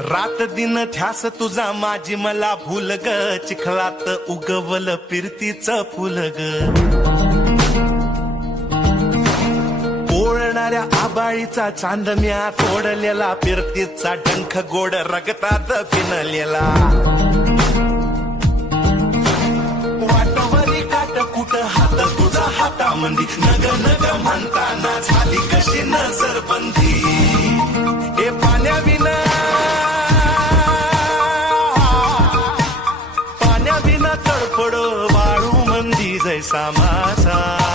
रात दिन ध्यास तुझा माझी मला भूल ग, चिखलात उगवल फिरतीच फुल ग. पोळणाऱ्या आबाळीचा चांदम्या तोडलेला, फिरतीचा डंख गोड रगतात फिनलेला. वाटवरी काट कुट हात तुझा हातामंदी, नग नग म्हणताना झाली कशी नजरबंदी. हे पाण्याविना तडफड वाळू मंदी जैसा मासा.